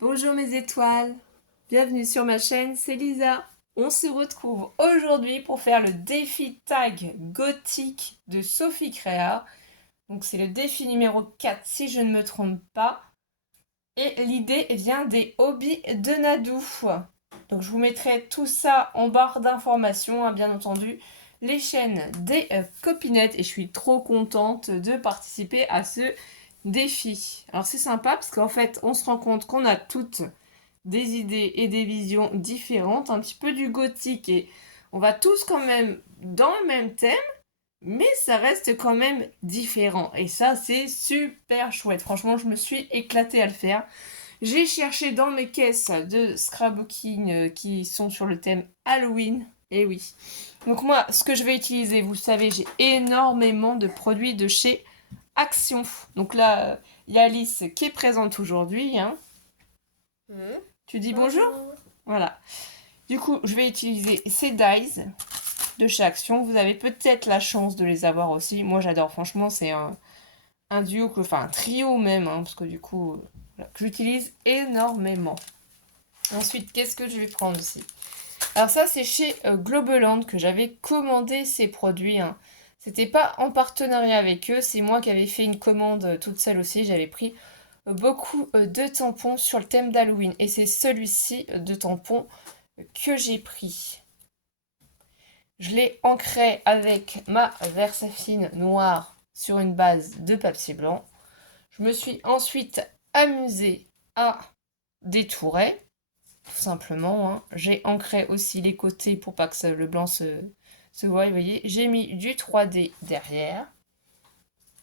Bonjour mes étoiles, bienvenue sur ma chaîne, c'est Lisa. On se retrouve aujourd'hui pour faire le défi tag gothique de Sophie Créa. Donc c'est le défi numéro 4 si je ne me trompe pas. Et l'idée vient des hobbies de Nadou. Donc je vous mettrai tout ça en barre d'informations, hein, bien entendu. Les chaînes des copinettes et je suis trop contente de participer à ce défi. Alors c'est sympa parce qu'en fait on se rend compte qu'on a toutes des idées et des visions différentes, un petit peu du gothique et on va tous quand même dans le même thème, mais ça reste quand même différent. Et ça c'est super chouette. Franchement je me suis éclatée à le faire. J'ai cherché dans mes caisses de scrapbooking qui sont sur le thème Halloween. Et oui. Donc moi, ce que je vais utiliser, vous le savez, j'ai énormément de produits de chez Action. Donc là, il y a Alice qui est présente aujourd'hui. Hein. Tu dis bonjour? Voilà. Du coup, je vais utiliser ces dies de chez Action. Vous avez peut-être la chance de les avoir aussi. Moi, j'adore. Franchement, c'est un duo, enfin un trio même, hein, parce que du coup, voilà, que j'utilise énormément. Ensuite, qu'est-ce que je vais prendre aussi? Alors ça, c'est chez Globaland que j'avais commandé ces produits. Hein. C'était pas en partenariat avec eux, c'est moi qui avais fait une commande toute seule aussi. J'avais pris beaucoup de tampons sur le thème d'Halloween. Et c'est celui-ci de tampon que j'ai pris. Je l'ai ancré avec ma Versafine noire sur une base de papier blanc. Je me suis ensuite amusée à détourer, tout simplement. Hein. J'ai ancré aussi les côtés pour pas que le blanc se voie. Vous voyez, j'ai mis du 3D derrière.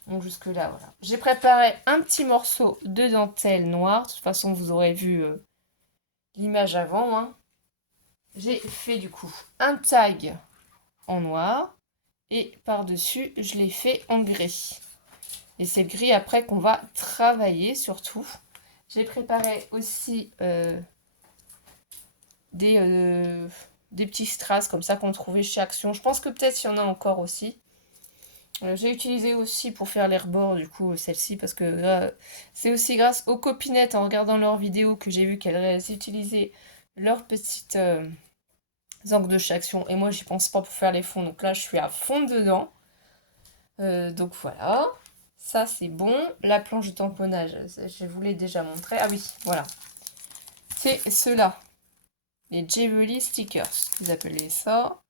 Donc jusque là, voilà. J'ai préparé un petit morceau de dentelle noire. De toute façon, vous aurez vu l'image avant. Hein. J'ai fait du coup un tag en noir. Et par-dessus, je l'ai fait en gris. Et c'est le gris après qu'on va travailler surtout. J'ai préparé aussi des petits strass comme ça qu'on trouvait chez Action. Je pense que peut-être il y en a encore aussi. J'ai utilisé aussi pour faire les rebords du coup celle-ci parce que c'est aussi grâce aux copinettes en regardant leurs vidéos que j'ai vu qu'elles utilisaient leurs petites angles de chez Action. Et moi j'y pense pas pour faire les fonds. Donc là je suis à fond dedans. Donc voilà. Ça c'est bon. La planche de tamponnage, je vous l'ai déjà montré. Ah oui, voilà. C'est ceux-là. Les Jewelry Stickers, vous appelez ça.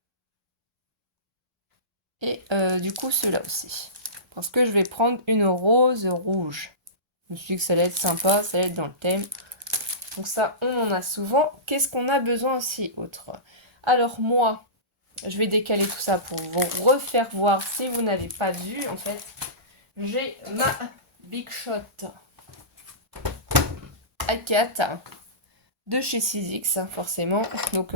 Et du coup, ceux-là aussi. Parce que je vais prendre une rose rouge. Je me suis dit que ça allait être sympa, ça allait être dans le thème. Donc ça, on en a souvent. Qu'est-ce qu'on a besoin aussi autre? Alors moi, je vais décaler tout ça pour vous refaire voir si vous n'avez pas vu. En fait, j'ai ma Big Shot A4 de chez Sizzix, forcément. Donc,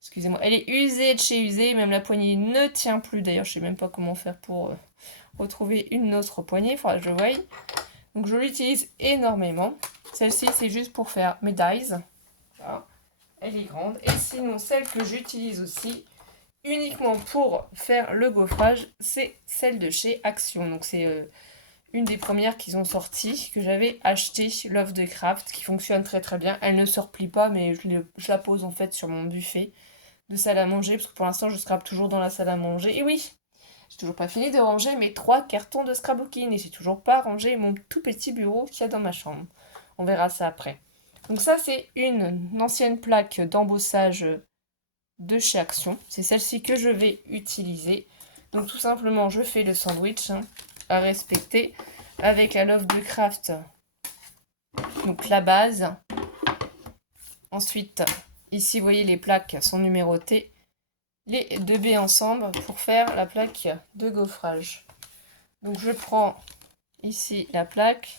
excusez-moi, elle est usée de chez usée, même la poignée ne tient plus. D'ailleurs, je sais même pas comment faire pour retrouver une autre poignée, il faudra que je voie. Donc, je l'utilise énormément. Celle-ci, c'est juste pour faire mes dies. Voilà. Elle est grande. Et sinon, celle que j'utilise aussi, uniquement pour faire le gaufrage, c'est celle de chez Action. Donc, c'est une des premières qu'ils ont sorties, que j'avais acheté, Love de Craft, qui fonctionne très très bien. Elle ne se replie pas, mais je la pose en fait sur mon buffet de salle à manger, parce que pour l'instant je scrape toujours dans la salle à manger. Et oui, j'ai toujours pas fini de ranger mes 3 cartons de scrapbooking, et j'ai toujours pas rangé mon tout petit bureau qu'il y a dans ma chambre. On verra ça après. Donc ça c'est une ancienne plaque d'embossage de chez Action. C'est celle-ci que je vais utiliser. Donc tout simplement je fais le sandwich à respecter avec la Love de Craft, donc la base. Ensuite, ici vous voyez les plaques sont numérotées, les deux baies ensemble pour faire la plaque de gaufrage. Donc je prends ici la plaque.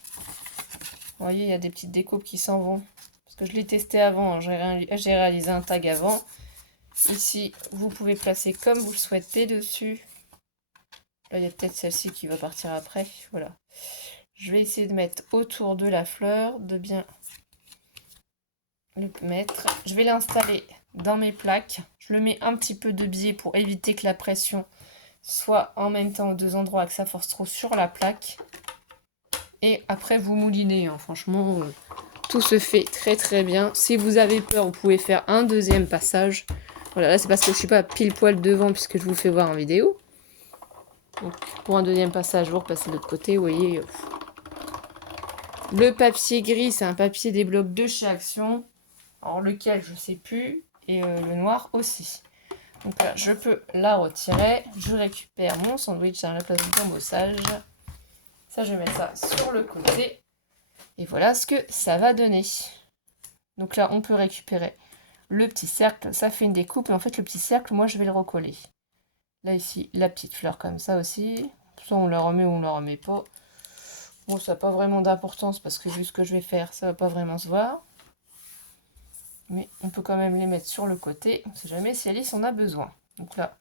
Vous voyez, il y a des petites découpes qui s'en vont parce que je l'ai testé avant, j'ai réalisé un tag avant. Ici, vous pouvez placer comme vous le souhaitez dessus. Là, il y a peut-être celle-ci qui va partir après. Voilà. Je vais essayer de mettre autour de la fleur, de bien le mettre. Je vais l'installer dans mes plaques. Je le mets un petit peu de biais pour éviter que la pression soit en même temps aux deux endroits, que ça force trop sur la plaque. Et après, vous moulinez. Hein. Franchement, tout se fait très très bien. Si vous avez peur, vous pouvez faire un deuxième passage. Voilà, là c'est parce que je suis pas pile poil devant puisque je vous fais voir en vidéo. Donc pour un deuxième passage, vous repassez de l'autre côté, vous voyez. Le papier gris, c'est un papier des blocs de chez Action. Alors lequel, je sais plus. Et le noir aussi. Donc là, je peux la retirer. Je récupère mon sandwich à la place de l'embossage. Ça, je vais mettre ça sur le côté. Et voilà ce que ça va donner. Donc là, on peut récupérer le petit cercle. Ça fait une découpe. Et en fait, le petit cercle, moi, je vais le recoller. Là, ici, la petite fleur comme ça aussi. Soit on la remet ou on la remet pas. Bon, ça n'a pas vraiment d'importance parce que vu ce que je vais faire, ça va pas vraiment se voir. Mais on peut quand même les mettre sur le côté. On ne sait jamais si Alice en a besoin. Donc là,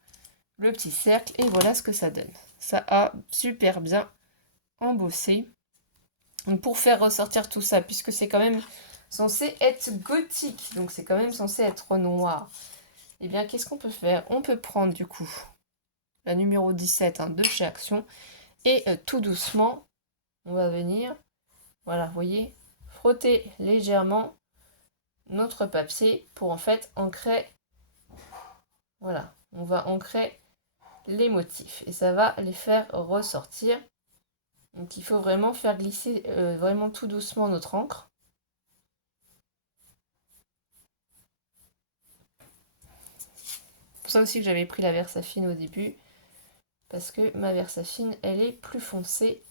le petit cercle. Et voilà ce que ça donne. Ça a super bien embossé. Donc pour faire ressortir tout ça, puisque c'est quand même censé être gothique. Donc c'est quand même censé être noir. Eh bien, qu'est-ce qu'on peut faire? On peut prendre du coup la numéro 17 de chez Action. Et tout doucement, on va venir, voilà, vous voyez, frotter légèrement notre papier pour en fait ancrer, voilà, on va ancrer les motifs et ça va les faire ressortir. Donc il faut vraiment faire glisser vraiment tout doucement notre encre. C'est pour ça aussi que j'avais pris la Versafine au début, parce que ma Versafine, elle est plus foncée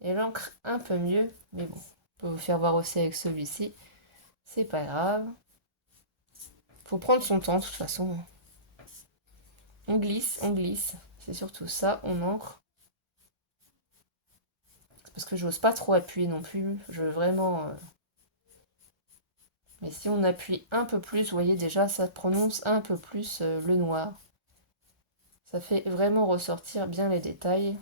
et elle ancre un peu mieux, mais bon, on peut vous faire voir aussi avec celui-ci, c'est pas grave. Faut prendre son temps de toute façon. On glisse, c'est surtout ça, on ancre. Parce que j'ose pas trop appuyer non plus, je veux vraiment... Mais si on appuie un peu plus, vous voyez déjà, ça prononce un peu plus le noir. Ça fait vraiment ressortir bien les détails.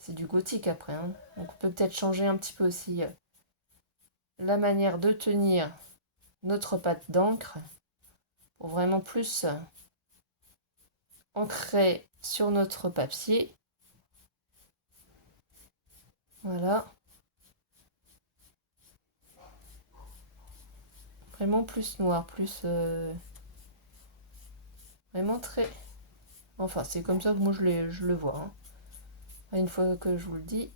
C'est du gothique après, hein. Donc on peut peut-être changer un petit peu aussi la manière de tenir notre pâte d'encre pour vraiment plus ancrer sur notre papier. Voilà. Vraiment plus noir, plus... vraiment très... Enfin, c'est comme ça que moi je le vois. Hein. Une fois que je vous le dis,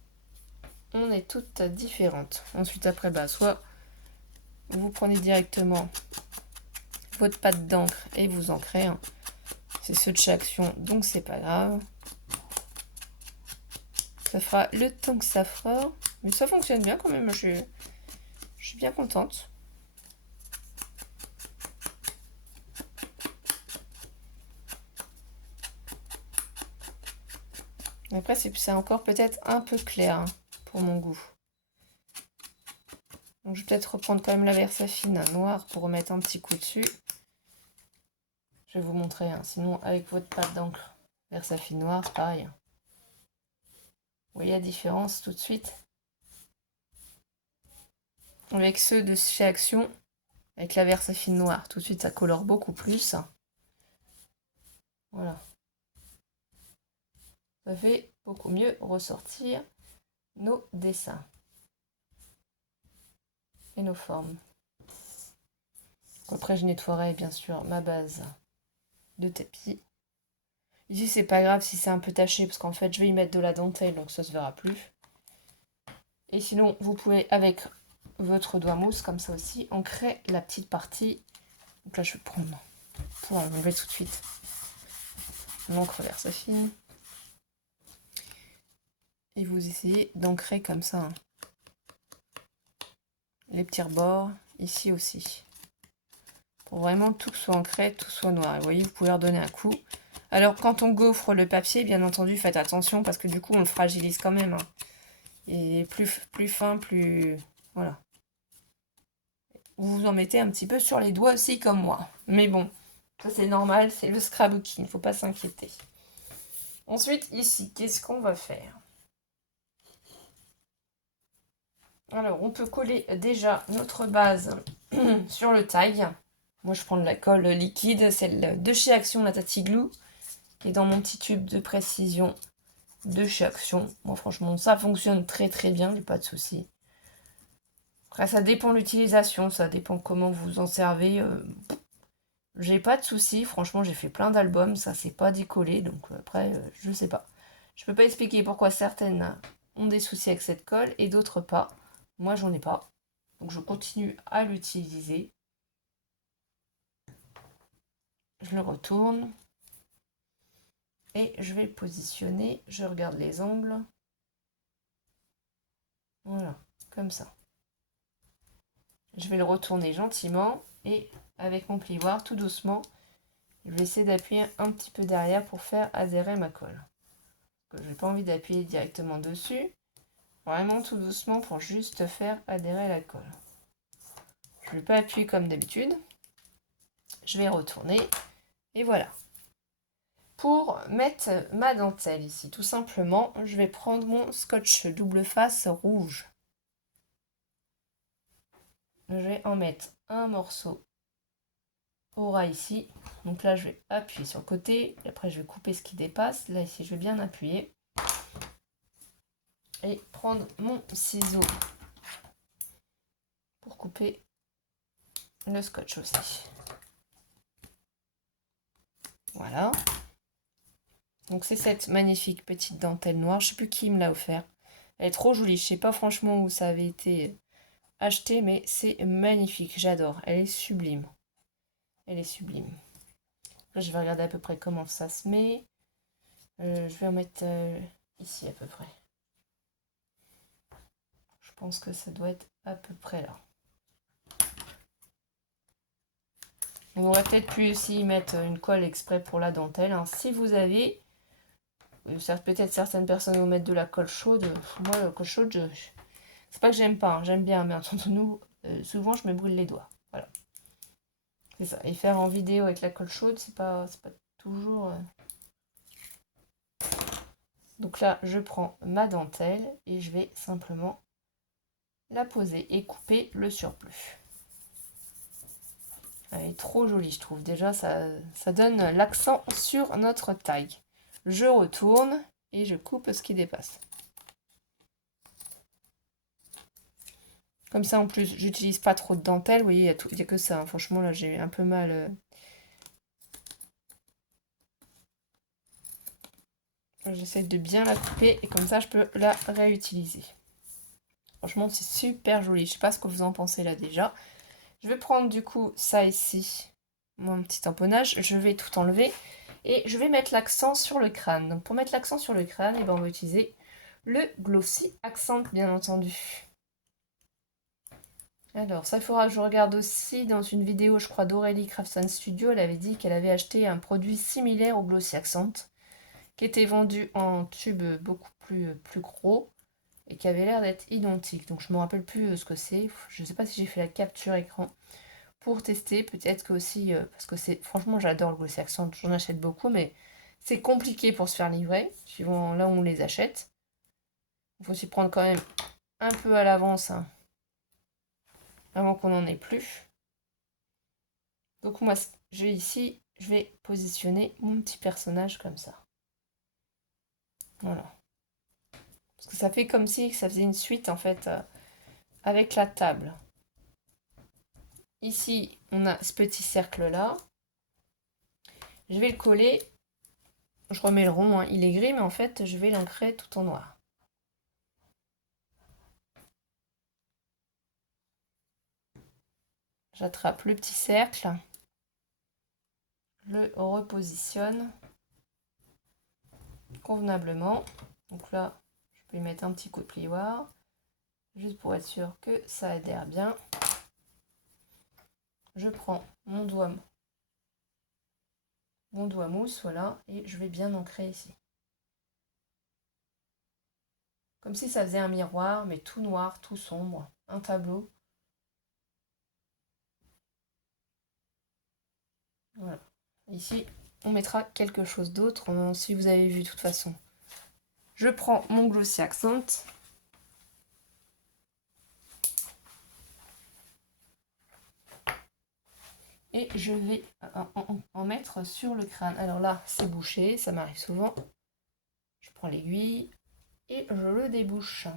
on est toutes différentes. Ensuite, après, bah, soit vous prenez directement votre pâte d'encre et vous ancrez. Hein. C'est ceux de chez Action, donc c'est pas grave. Ça fera le temps que ça fera. Mais ça fonctionne bien quand même, je suis bien contente. Après, c'est encore peut-être un peu clair hein, pour mon goût. Donc, je vais peut-être reprendre quand même la Versafine noire pour remettre un petit coup dessus. Je vais vous montrer. Hein. Sinon, avec votre pâte d'encre Versafine noire, c'est pareil. Vous voyez la différence tout de suite? Avec ceux de chez Action, avec la Versafine noire, tout de suite, ça colore beaucoup plus. Voilà. Ça fait beaucoup mieux ressortir nos dessins et nos formes. Après, je nettoierai bien sûr ma base de tapis. Ici, c'est pas grave si c'est un peu taché, parce qu'en fait, je vais y mettre de la dentelle, donc ça se verra plus. Et sinon, vous pouvez, avec votre doigt mousse, comme ça aussi, ancrer la petite partie. Donc là, je vais prendre pour enlever tout de suite l'encre Versafine. Et vous essayez d'ancrer comme ça. Hein. Les petits rebords, ici aussi. Pour vraiment tout soit ancré, tout soit noir. Et vous voyez, vous pouvez redonner un coup. Alors, quand on gaufre le papier, bien entendu, faites attention, parce que du coup, on le fragilise quand même. Hein. Et plus fin, plus... Voilà. Vous vous en mettez un petit peu sur les doigts aussi, comme moi. Mais bon, ça c'est normal, c'est le scrapbooking, il ne faut pas s'inquiéter. Ensuite, ici, qu'est-ce qu'on va faire? Alors, on peut coller déjà notre base sur le taille. Moi, je prends de la colle liquide, celle de chez Action, la Tati Glue, qui est dans mon petit tube de précision de chez Action. Moi, franchement, ça fonctionne très très bien, il n'y a pas de souci. Après, ça dépend de l'utilisation, ça dépend comment vous en servez. J'ai pas de soucis, franchement, j'ai fait plein d'albums, ça s'est pas décollé, donc après, je sais pas. Je peux pas expliquer pourquoi certaines ont des soucis avec cette colle et d'autres pas. Moi, j'en ai pas. Donc, je continue à l'utiliser. Je le retourne. Et je vais le positionner. Je regarde les angles. Voilà, comme ça. Je vais le retourner gentiment et avec mon plioir, tout doucement, je vais essayer d'appuyer un petit peu derrière pour faire adhérer ma colle. Je n'ai pas envie d'appuyer directement dessus. Vraiment tout doucement pour juste faire adhérer la colle. Je ne vais pas appuyer comme d'habitude. Je vais retourner et voilà. Pour mettre ma dentelle ici, tout simplement, je vais prendre mon scotch double face rouge. Je vais en mettre un morceau au ras ici. Donc là, je vais appuyer sur le côté. Et après, je vais couper ce qui dépasse. Là, ici, je vais bien appuyer. Et prendre mon ciseau pour couper le scotch aussi. Voilà. Donc c'est cette magnifique petite dentelle noire. Je ne sais plus qui me l'a offert. Elle est trop jolie. Je ne sais pas franchement où ça avait été acheté, mais c'est magnifique. J'adore. Elle est sublime. Elle est sublime. Là, je vais regarder à peu près comment ça se met. Je vais en mettre ici à peu près. Je pense que ça doit être à peu près là. On aurait peut-être pu aussi mettre une colle exprès pour la dentelle. Hein. Si vous avez, peut-être certaines personnes vont mettre de la colle chaude. Moi, la colle chaude, c'est pas que j'aime pas, hein. J'aime bien, mais entre nous, souvent je me brûle les doigts. Voilà. C'est ça. Et faire en vidéo avec la colle chaude, c'est pas toujours. Donc là, je prends ma dentelle et je vais simplement la poser et couper le surplus. Elle est trop jolie, je trouve. Déjà, ça donne l'accent sur notre taille. Je retourne et je coupe ce qui dépasse. Comme ça, en plus, j'utilise pas trop de dentelle. Vous voyez, il n'y a que ça. Hein. Franchement, là, j'ai un peu mal. J'essaie de bien la couper et comme ça, je peux la réutiliser. Franchement, c'est super joli. Je sais pas ce que vous en pensez là déjà. Je vais prendre du coup ça ici, mon petit tamponnage. Je vais tout enlever et je vais mettre l'accent sur le crâne. Donc pour mettre l'accent sur le crâne, on va utiliser le Glossy Accent, bien entendu. Alors ça, il faudra que je regarde aussi dans une vidéo, je crois, d'Aurélie Craftsman Studio. Elle avait dit qu'elle avait acheté un produit similaire au Glossy Accent, qui était vendu en tube beaucoup plus gros et qui avait l'air d'être identique. Donc je ne me rappelle plus ce que c'est. Je ne sais pas si j'ai fait la capture écran pour tester. Peut-être que aussi, parce que c'est franchement j'adore le Glossy Accent, j'en achète beaucoup, mais c'est compliqué pour se faire livrer, suivant là où on les achète. Il faut s'y prendre quand même un peu à l'avance, hein, avant qu'on n'en ait plus. Donc moi, je vais positionner mon petit personnage comme ça. Voilà. Parce que ça fait comme si ça faisait une suite en fait avec la table. Ici, on a ce petit cercle là. Je vais le coller. Je remets le rond, hein. Il est gris, mais en fait, je vais l'ancrer tout en noir. J'attrape le petit cercle. Je le repositionne convenablement. Donc là, je peux y mettre un petit coup de plioir. Juste pour être sûr que ça adhère bien. Je prends mon doigt mousse, voilà, et je vais bien ancrer ici. Comme si ça faisait un miroir, mais tout noir, tout sombre, un tableau. Voilà. Ici, on mettra quelque chose d'autre, si vous avez vu de toute façon. Je prends mon Glossy Accent. Et je vais en mettre sur le crâne. Alors là, c'est bouché, ça m'arrive souvent. Je prends l'aiguille et je le débouche.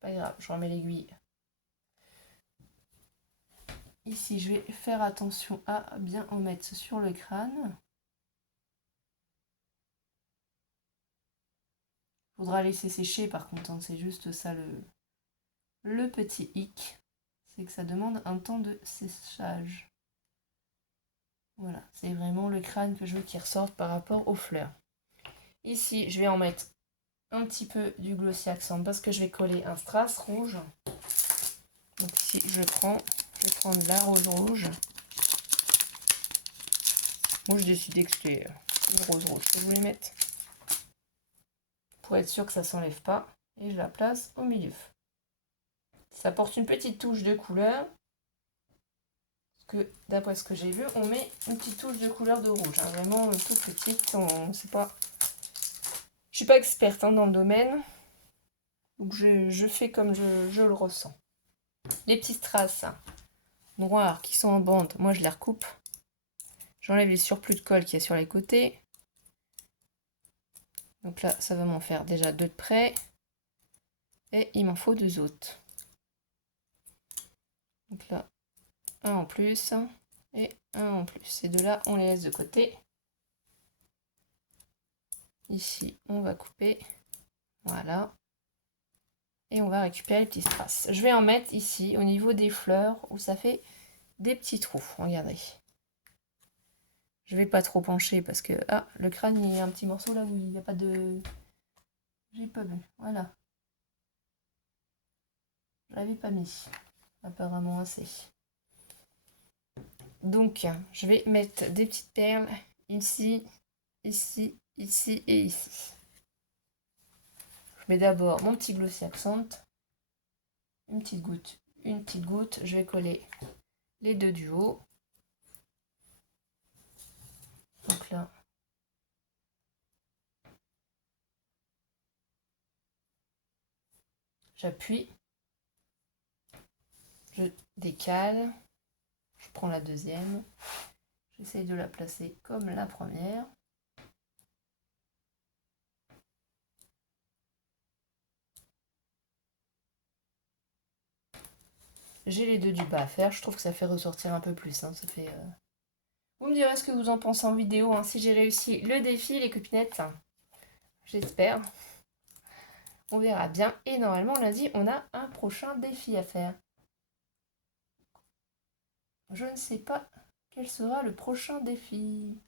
Pas grave, je remets l'aiguille Ici, je vais faire attention à bien en mettre sur le crâne. Faudra laisser sécher par contre, hein, c'est juste ça le petit hic. C'est que ça demande un temps de séchage. Voilà, c'est vraiment le crâne que je veux qu'il ressorte par rapport aux fleurs. Ici, je vais en mettre un petit peu du Glossy Accent parce que je vais coller un strass rouge. Donc ici, je vais prendre de la rose rouge. Moi, j'ai décidé que c'était une rose rouge que je voulais mettre. Pour être sûr que ça ne s'enlève pas. Et je la place au milieu. Ça porte une petite touche de couleur. Que d'après ce que j'ai vu, on met une petite touche de couleur de rouge, hein, vraiment toute petite. C'est pas... Je suis pas experte hein, dans le domaine, donc je fais comme je le ressens. Les petites traces noires qui sont en bande, moi je les recoupe. J'enlève les surplus de colle qu'il y a sur les côtés. Donc là, ça va m'en faire déjà 2 de près. Et il m'en faut 2 autres. Donc là, un en plus et un en plus. Ces deux-là, on les laisse de côté. Ici, on va couper. Voilà. Et on va récupérer les petits strass. Je vais en mettre ici, au niveau des fleurs, où ça fait des petits trous. Regardez. Je vais pas trop pencher parce que... Ah, le crâne, il y a un petit morceau là où il n'y a pas de... J'ai pas vu. Voilà. Je l'avais pas mis. Apparemment assez. Donc, je vais mettre des petites perles ici, ici, ici et ici. Je mets d'abord mon petit Glossy Accent. Une petite goutte, une petite goutte. Je vais coller les deux du haut. Donc là, j'appuie, je décale, je prends la deuxième, j'essaye de la placer comme la première. J'ai les deux du bas à faire, je trouve que ça fait ressortir un peu plus. Hein, ça fait, Vous me direz ce que vous en pensez en vidéo, hein, si j'ai réussi le défi, les copinettes. J'espère. On verra bien. Et normalement, lundi, on a un prochain défi à faire. Je ne sais pas quel sera le prochain défi.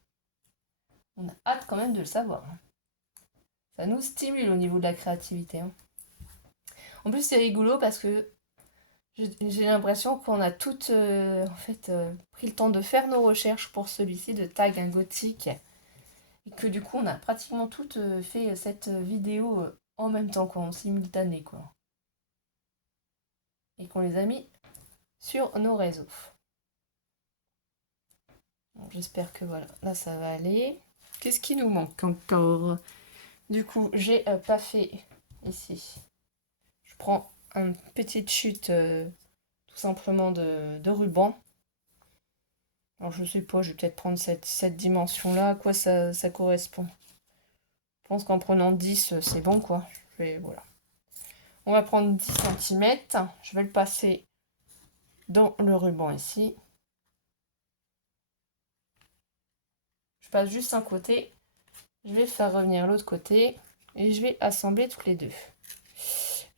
On a hâte quand même de le savoir. Ça nous stimule au niveau de la créativité. Hein. En plus, c'est rigolo parce que j'ai l'impression qu'on a toutes en fait, pris le temps de faire nos recherches pour celui-ci de tag gothique. Et que du coup, on a pratiquement toutes fait cette vidéo en même temps, quoi, en simultané, quoi. Et qu'on les a mis sur nos réseaux. J'espère que voilà, là ça va aller. Qu'est-ce qui nous manque encore? Du coup, j'ai pas fait ici. Je prends une petite chute tout simplement de ruban. Alors je sais pas, je vais peut-être prendre cette dimension-là. À quoi ça correspond? Je pense qu'en prenant 10, c'est bon quoi. Voilà. On va prendre 10 cm. Je vais le passer dans le ruban ici. Je passe juste un côté. Je vais faire revenir l'autre côté. Et je vais assembler toutes les deux.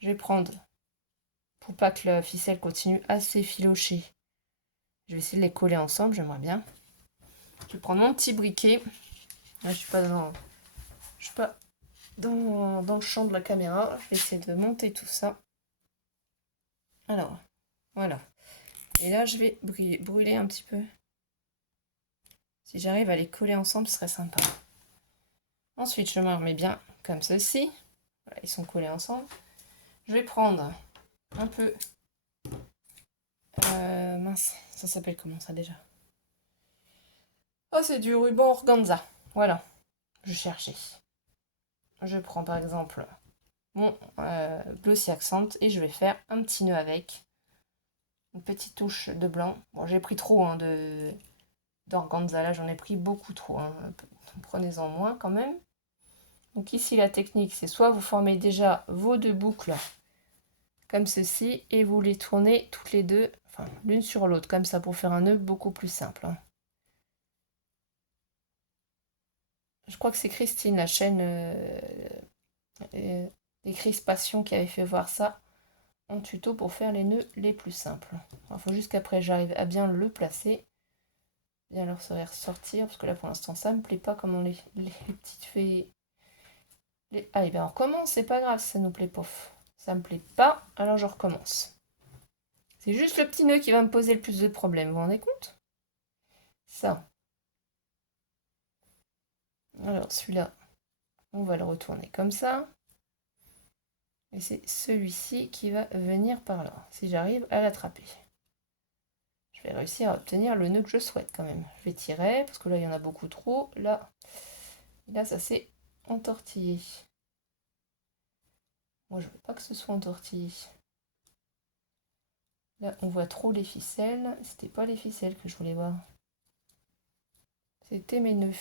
Je vais prendre, pour pas que la ficelle continue à s'effilocher, je vais essayer de les coller ensemble, j'aimerais bien. Je vais prendre mon petit briquet. Là, je suis pas dans le champ de la caméra. Je vais essayer de monter tout ça. Alors, voilà. Et là, je vais brûler un petit peu. Si j'arrive à les coller ensemble, ce serait sympa. Ensuite, je me remets bien comme ceci. Voilà, ils sont collés ensemble. Je vais prendre un peu... mince, ça s'appelle comment ça déjà? Oh, c'est du ruban organza. Voilà, je cherchais. Je prends par exemple mon Glossy Accent et je vais faire un petit nœud avec. Une petite touche de blanc. Bon, j'ai pris trop hein, d'organza. Là, j'en ai pris beaucoup trop. Hein. Prenez-en moins quand même. Donc ici, la technique, c'est soit vous formez déjà vos deux boucles comme ceci et vous les tournez toutes les deux. enfin, l'une sur l'autre, comme ça, pour faire un nœud beaucoup plus simple. Hein. Je crois que c'est Christine, la chaîne des crispations, qui avait fait voir ça en tuto pour faire les nœuds les plus simples. Il faut juste qu'après j'arrive à bien le placer, bien le ressortir, parce que là pour l'instant ça me plaît pas comment les petites fées... Ah et bien on recommence, c'est pas grave si ça nous plaît pas. Ça me plaît pas, alors je recommence. C'est juste le petit nœud qui va me poser le plus de problèmes, vous vous rendez compte? Ça. Alors celui-là, on va le retourner comme ça. Et c'est celui-ci qui va venir par là, si j'arrive à l'attraper. Je vais réussir à obtenir le nœud que je souhaite quand même. Je vais tirer, parce que là, il y en a beaucoup trop. Là, ça s'est entortillé. Moi, je veux pas que ce soit entortillé. Là, on voit trop les ficelles. C'était pas les ficelles que je voulais voir. C'était mes nœuds.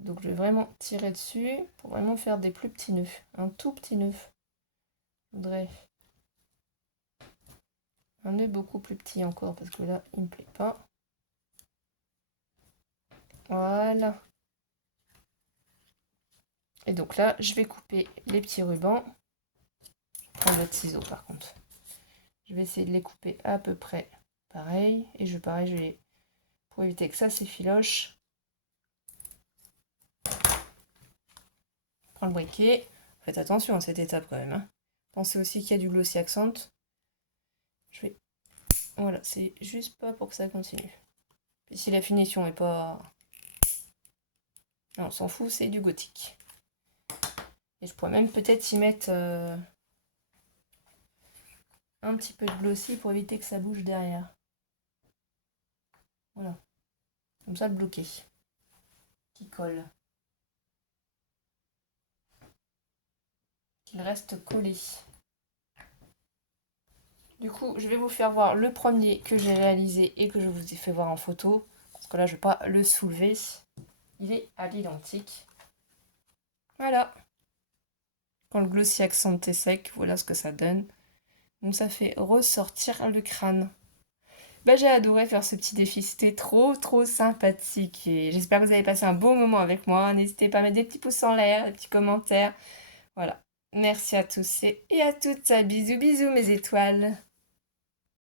Donc, je vais vraiment tirer dessus pour vraiment faire des plus petits nœuds. Un tout petit nœud. Je voudrais un nœud beaucoup plus petit encore, parce que là, il me plaît pas. Voilà. Et donc là, je vais couper les petits rubans. Je prends votre ciseau par contre. Je vais essayer de les couper à peu près pareil. Et je vais, pour éviter que ça s'effiloche, prends le briquet. Faites attention à cette étape quand même. Hein. Pensez aussi qu'il y a du glossy accent. Voilà, c'est juste pas pour que ça continue. Et si la finition est pas... Non, on s'en fout, c'est du gothique. Et je pourrais même peut-être y mettre un petit peu de glossy pour éviter que ça bouge derrière. Voilà. Comme ça, le bloquer. Qui colle. Qu'il reste collé. Du coup, je vais vous faire voir le premier que j'ai réalisé et que je vous ai fait voir en photo. Parce que là, je ne vais pas le soulever. Il est à l'identique. Voilà. Quand le glossy accent est sec, voilà ce que ça donne. Donc ça fait ressortir le crâne. Bah, j'ai adoré faire ce petit défi, c'était trop sympathique. Et j'espère que vous avez passé un bon moment avec moi. N'hésitez pas à mettre des petits pouces en l'air, des petits commentaires. Voilà. Merci à tous et à toutes. Bisous bisous mes étoiles.